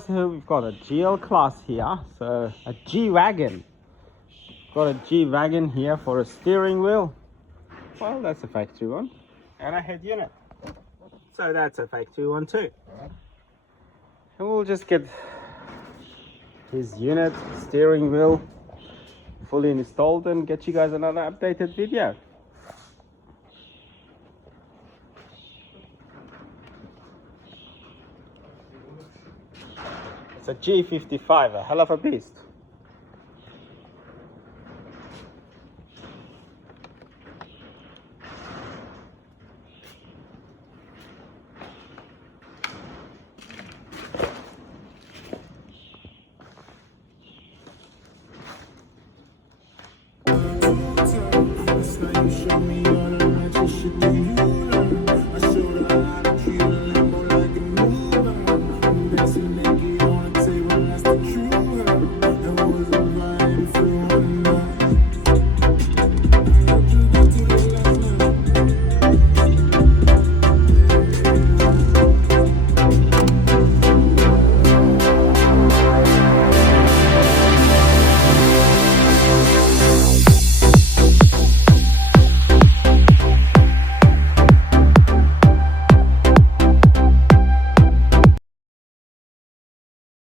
So we've got a GL class here, so a G-Wagon. Got a G-Wagon here for a steering wheel. Well, that's a factory one. And a head unit. So that's a factory one too. And we'll just get his unit, steering wheel, fully installed and get you guys another updated video. It's a G55, a hell of a beast.